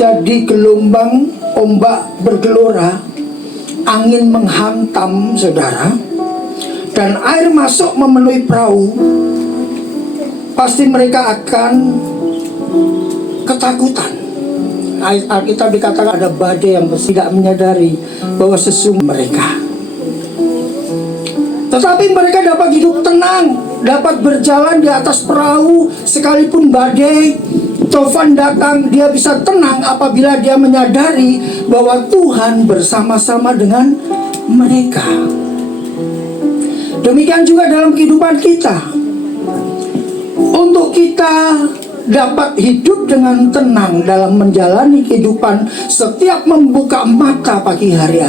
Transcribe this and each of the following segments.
terjadi gelombang, ombak bergelora, angin menghantam saudara, dan air masuk memenuhi perahu, pasti mereka akan ketakutan. Alkitab dikatakan ada badai yang tidak menyadari bahwa sesungguhnya mereka. Tetapi mereka dapat hidup tenang, dapat berjalan di atas perahu sekalipun badai, tofan datang, dia bisa tenang apabila dia menyadari bahwa Tuhan bersama-sama dengan mereka. Demikian juga dalam kehidupan kita. Untuk kita dapat hidup dengan tenang dalam menjalani kehidupan, setiap membuka mata pagi hari,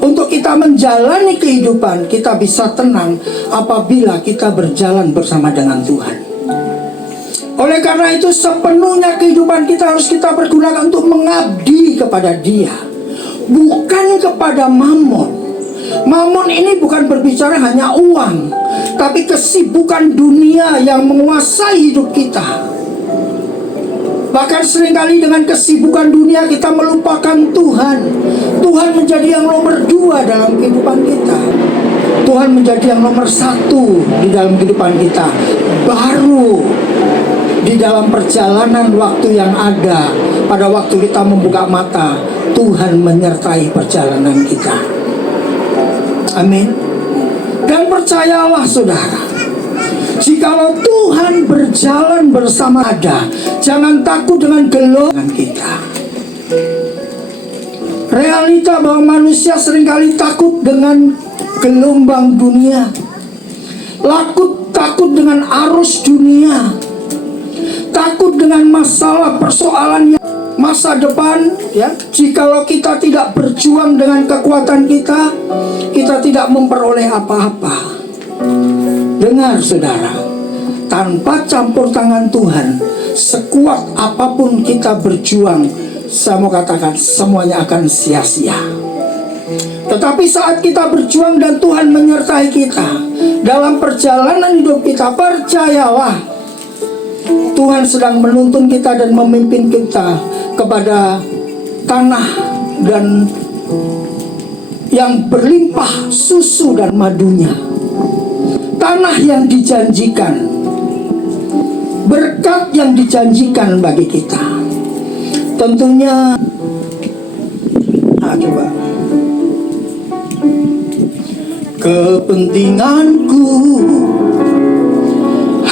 untuk kita menjalani kehidupan, kita bisa tenang apabila kita berjalan bersama dengan Tuhan. Oleh karena itu, sepenuhnya kehidupan kita harus kita pergunakan untuk mengabdi kepada Dia, bukan kepada mamon. Mamon ini bukan berbicara hanya uang, tapi kesibukan dunia yang menguasai hidup kita. Bahkan seringkali dengan kesibukan dunia kita melupakan Tuhan. Tuhan menjadi yang nomor 2 dalam kehidupan kita. Tuhan menjadi yang nomor 1 di dalam kehidupan kita. Baru di dalam perjalanan waktu yang ada, pada waktu kita membuka mata, Tuhan menyertai perjalanan kita. Amin. Dan percayalah saudara, jikalau Tuhan berjalan bersama ada, jangan takut dengan gelombang kita. Realita bahwa manusia seringkali takut dengan gelombang dunia, takut dengan arus dunia, takut dengan masalah persoalan yang masa depan, ya. Jikalau kita tidak berjuang dengan kekuatan kita, kita tidak memperoleh apa-apa. Dengar saudara, tanpa campur tangan Tuhan, sekuat apapun kita berjuang, saya mau katakan semuanya akan sia-sia. Tetapi saat kita berjuang dan Tuhan menyertai kita dalam perjalanan hidup kita, percayalah Tuhan sedang menuntun kita dan memimpin kita kepada tanah dan yang berlimpah susu dan madunya. Tanah yang dijanjikan, berkat yang dijanjikan bagi kita. Tentunya, coba. Kepentinganku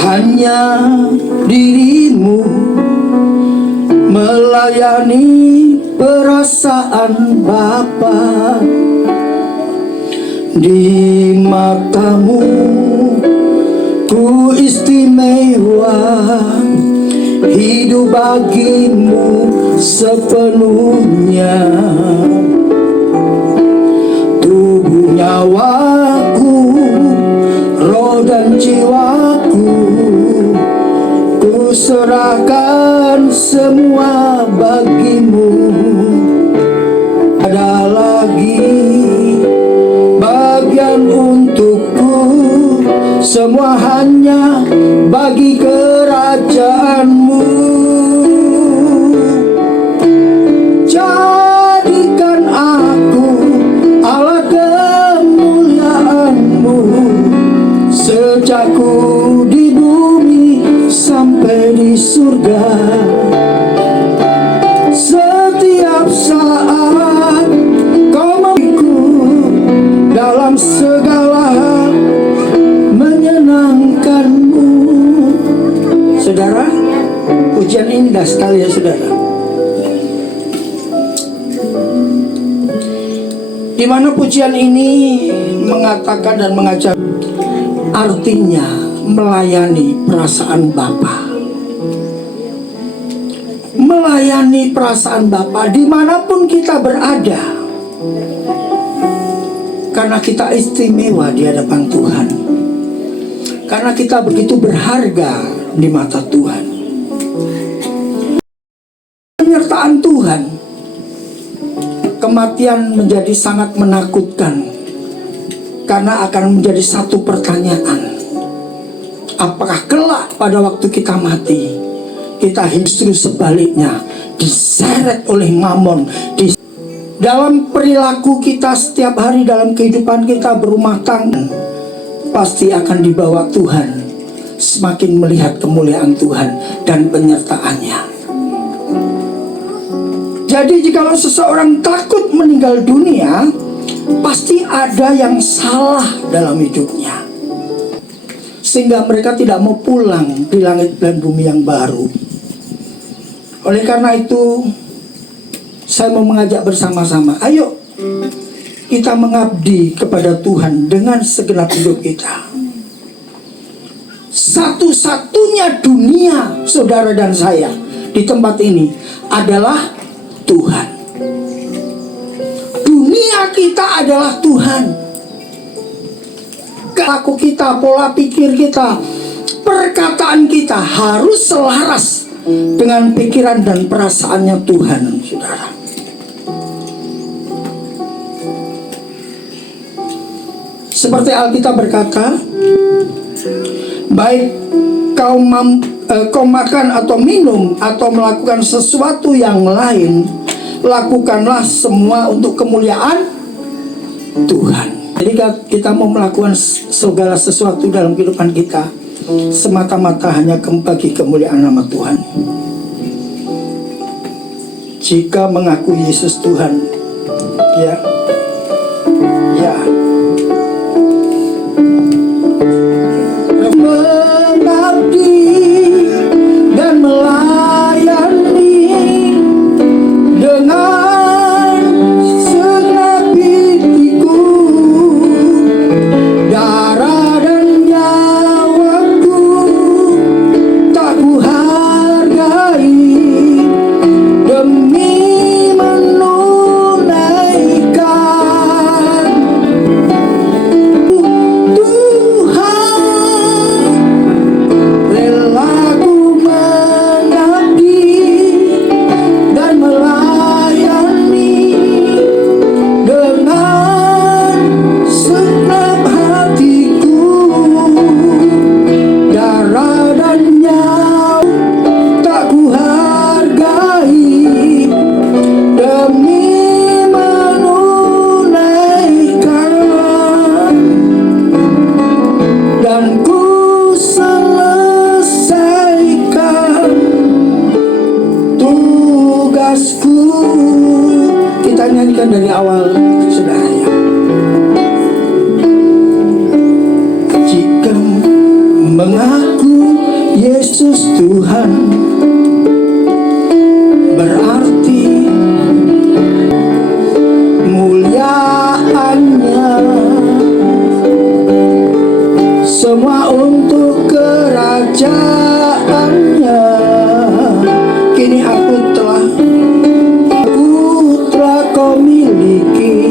hanya dirimu, melayani perasaan Bapa. Di matamu ku istimewa, hidup bagimu sepenuhnya. Tubuh nyawaku, roh dan jiwaku, ku serahkan semua bagimu. Ada lagi bagian untukku, semua hanya bagi kerajaanmu. Jadikan aku alat kemuliaanmu, sejak ku di bumi sampai di surga. Setiap saat kau membiku dalam segala hal, menyenangkanmu. Saudara, pujian indah sekali ya saudara, di mana pujian ini mengatakan dan mengajar, artinya melayani perasaan Bapa. Melayani perasaan Bapa dimanapun kita berada, karena kita istimewa di hadapan Tuhan, karena kita begitu berharga di mata Tuhan. Penyertaan Tuhan, kematian menjadi sangat menakutkan, karena akan menjadi satu pertanyaan: apakah kelak pada waktu kita mati, kita justru sebaliknya, diseret oleh mamon. Dalam perilaku kita setiap hari, dalam kehidupan kita berumah tangga, pasti akan dibawa Tuhan, semakin melihat kemuliaan Tuhan dan penyertaannya. Jadi jikalau seseorang takut meninggal dunia, pasti ada yang salah dalam hidupnya, sehingga mereka tidak mau pulang di langit dan bumi yang baru. Oleh karena itu, saya mau mengajak bersama-sama, ayo kita mengabdi kepada Tuhan dengan segenap hidup kita. Satu-satunya dunia, saudara dan saya, di tempat ini adalah Tuhan. Dunia kita adalah Tuhan. Laku kita, pola pikir kita, perkataan kita harus selaras dengan pikiran dan perasaannya Tuhan, saudara. Seperti Alkitab berkata, baik kau makan atau minum atau melakukan sesuatu yang lain, lakukanlah semua untuk kemuliaan Tuhan. Jadi kita mau melakukan segala sesuatu dalam kehidupan kita semata-mata hanya bagi kemuliaan nama Tuhan. Jika mengakui Yesus Tuhan, ya, mengabdi dan melayani dengan segenap hatiku, darah dan nyawaku tak kuhargai demi menunaikan kita nyanyikan dari awal, saudara ya. Jika mengaku Yesus Tuhan, berarti muliaannya semua untuk kerajaannya. Kini aku telah kau miliki.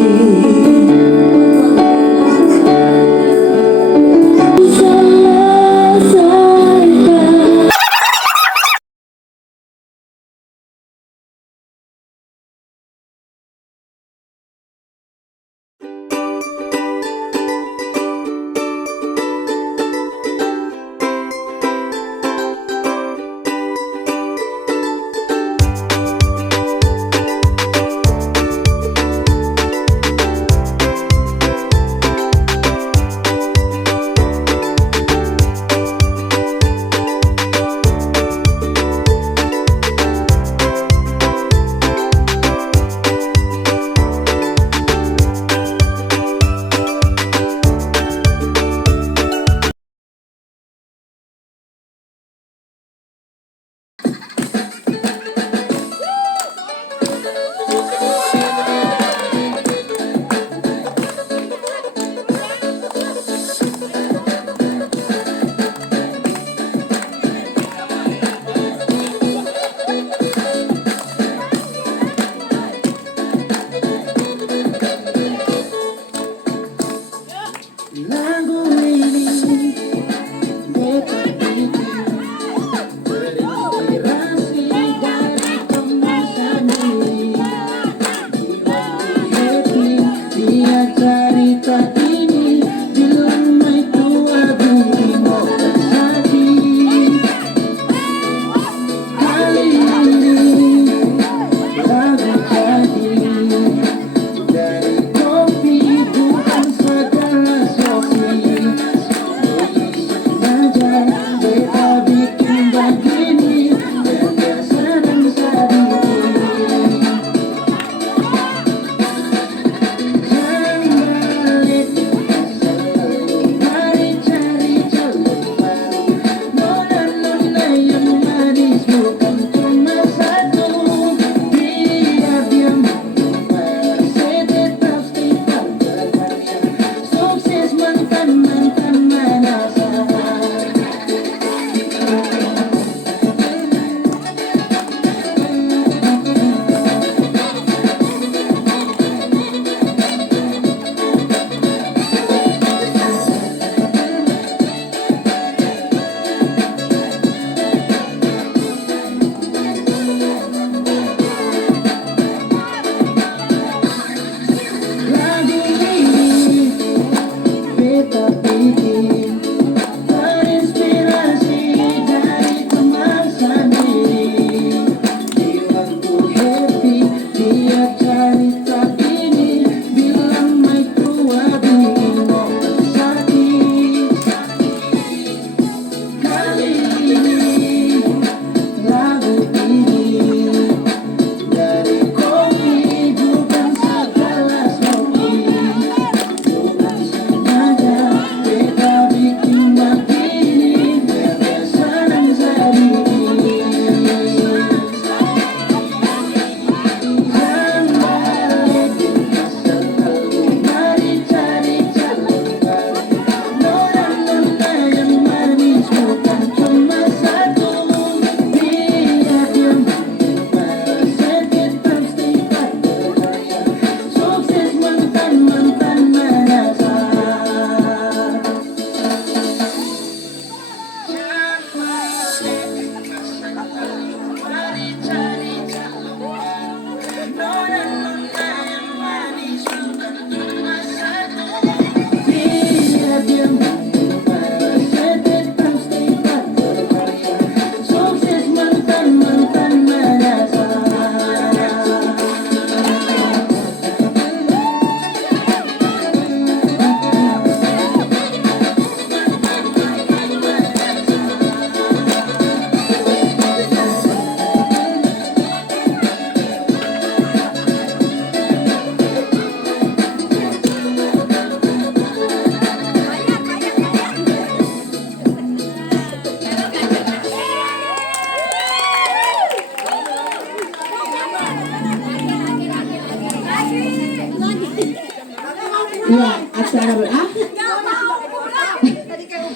Iya, acara ah.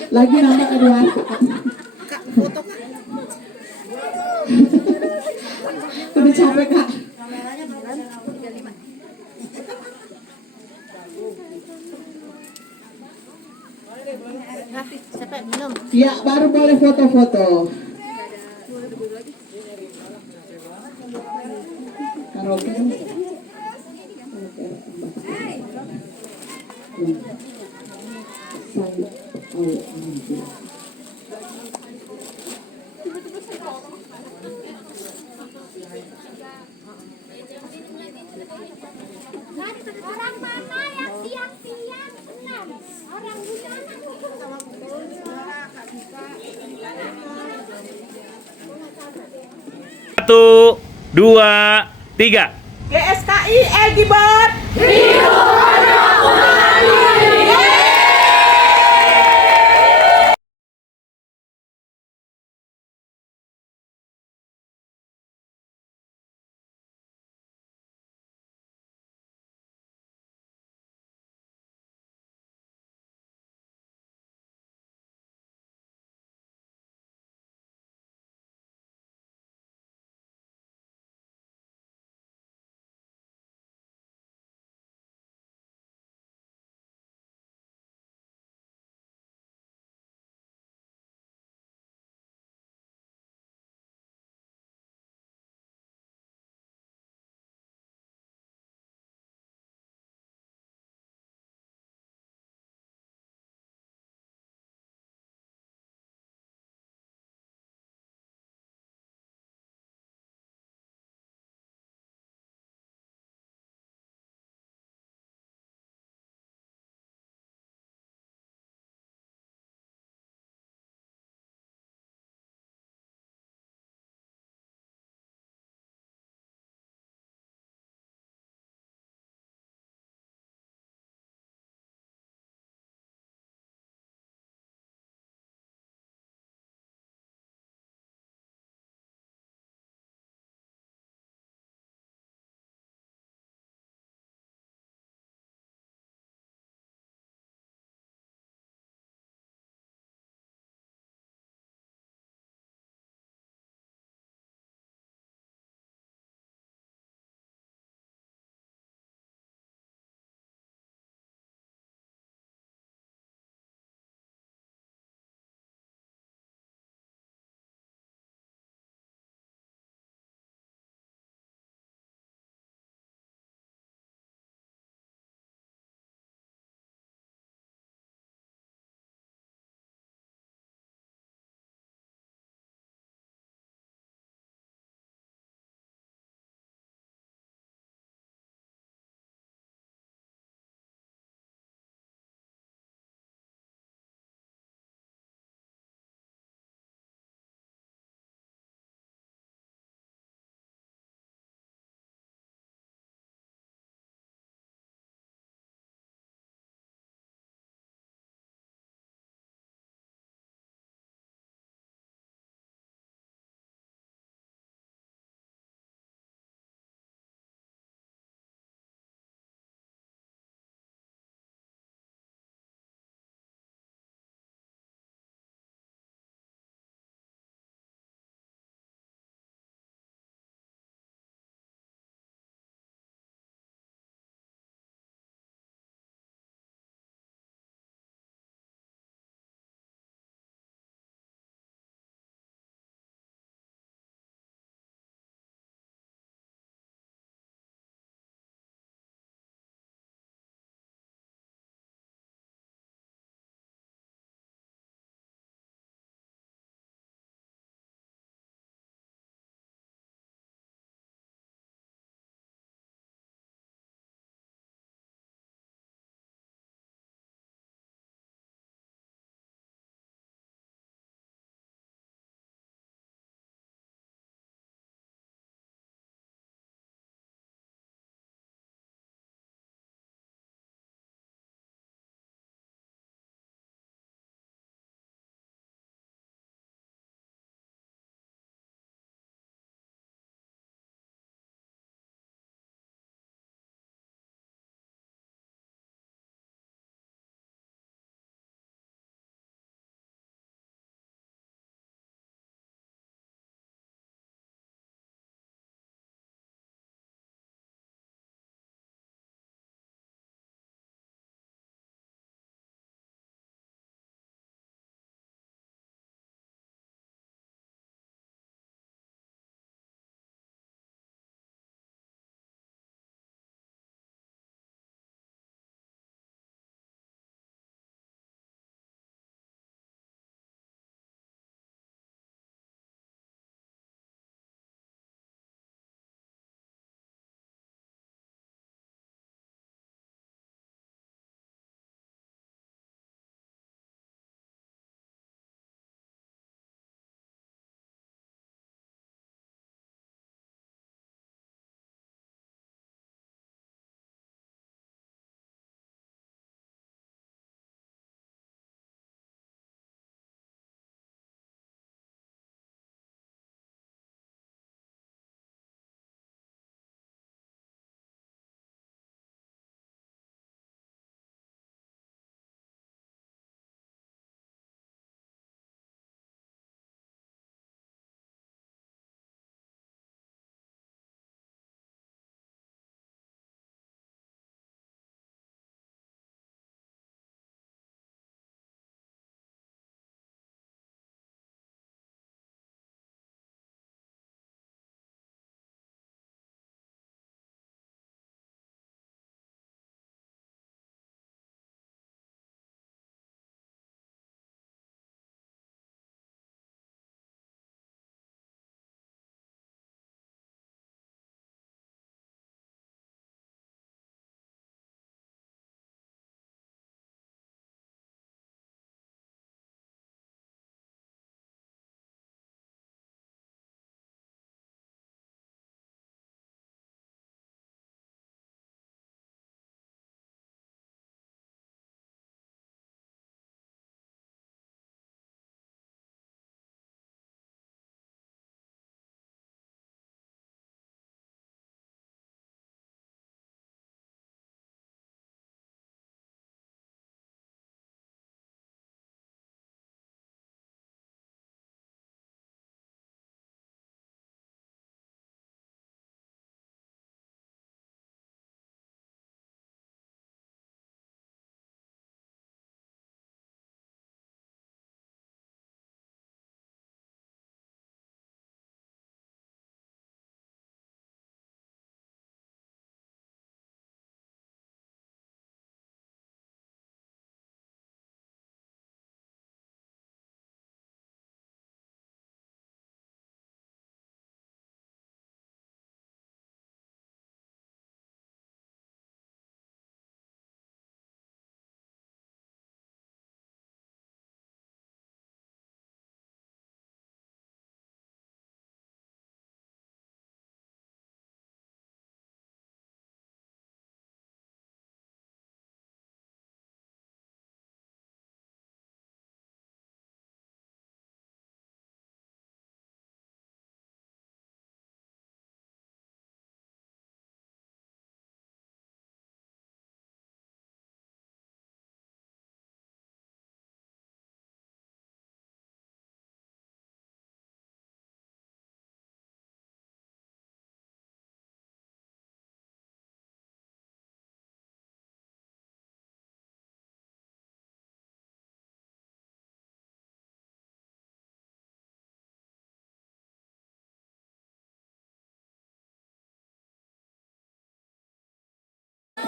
Lagi nambah kedua. Udah capek kak. Sampai minum. Ya, baru boleh foto-foto. Karaoke. Orang mana yang siang-siang senang? Orang di sana. Satu, dua, tiga. GSKI Gilbert.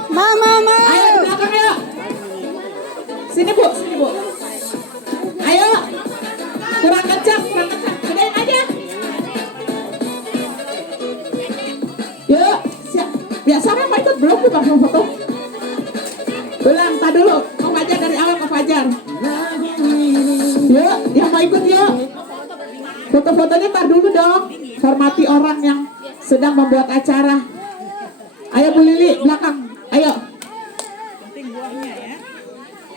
Ayo di belakang ayo. Sini bu, sini bu. Ayo. Kurang kencang, kurang kencang. Gedein aja. Yuk, siap. Biasanya mau ikut belum tuh bang foto? Belum, tak dulu. Kau Fajar dari awal Kau Fajar. Yuk, yang mau ikut yuk. Foto-fotonya tar dulu dong. Hormati orang yang sedang membuat acara. Ayo Bu Lili, belakang. Ayo.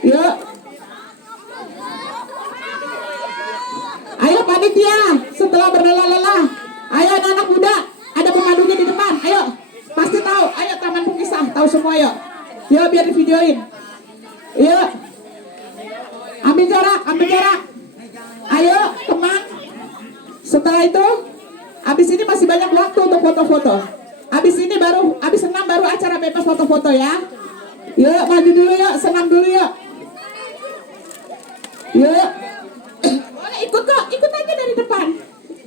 Yuk. Ayo panitia, setelah berlelah-lelah. Ayo anak-anak muda, ada pemadunya di depan. Ayo, pasti tahu. Ayo Taman Pukisah, tahu semua yuk. Yuk biar di videoin. Yuk. Ambil jarak, ambil jarak. Ayo, teman. Setelah itu, habis ini masih banyak waktu untuk foto-foto. Habis ini baru, habis senam baru acara bebas foto-foto ya. Yuk, maju dulu yuk, senam dulu yuk. Yuk. Boleh ikut kok, ikut aja dari depan.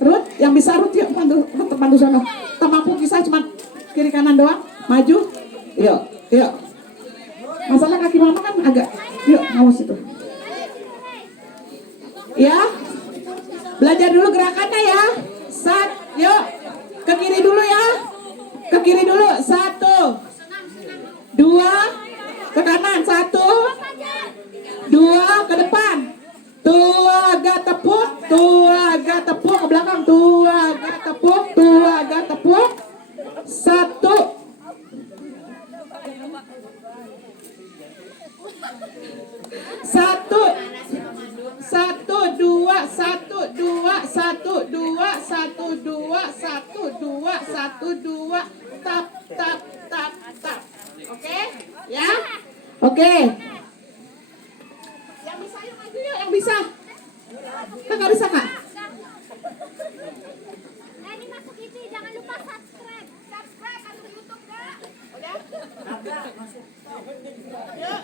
Ruth, yang bisa Ruth yuk, pandu sana. Taman Pukisah cuma kiri kanan doang. Maju. Yuk, yuk. Masalah kaki mama kan agak. Yuk, awas itu. Ya. Belajar dulu gerakannya ya. Yuk. Ke kiri dulu ya. Ke kiri dulu. 1, 2, ke kanan. 1, 2, ke depan. Tua agak tepuk, ke belakang. Tua agak tepuk. 1. 1, 2, 1, 2, tap. Oke? Ya? Oke. Yang bisa yuk maju yuk, yang bisa. Nggak bisa Kak? Nah, ini masuk TV, jangan lupa subscribe. Subscribe masuk YouTube, Kak. Udah? Yuk.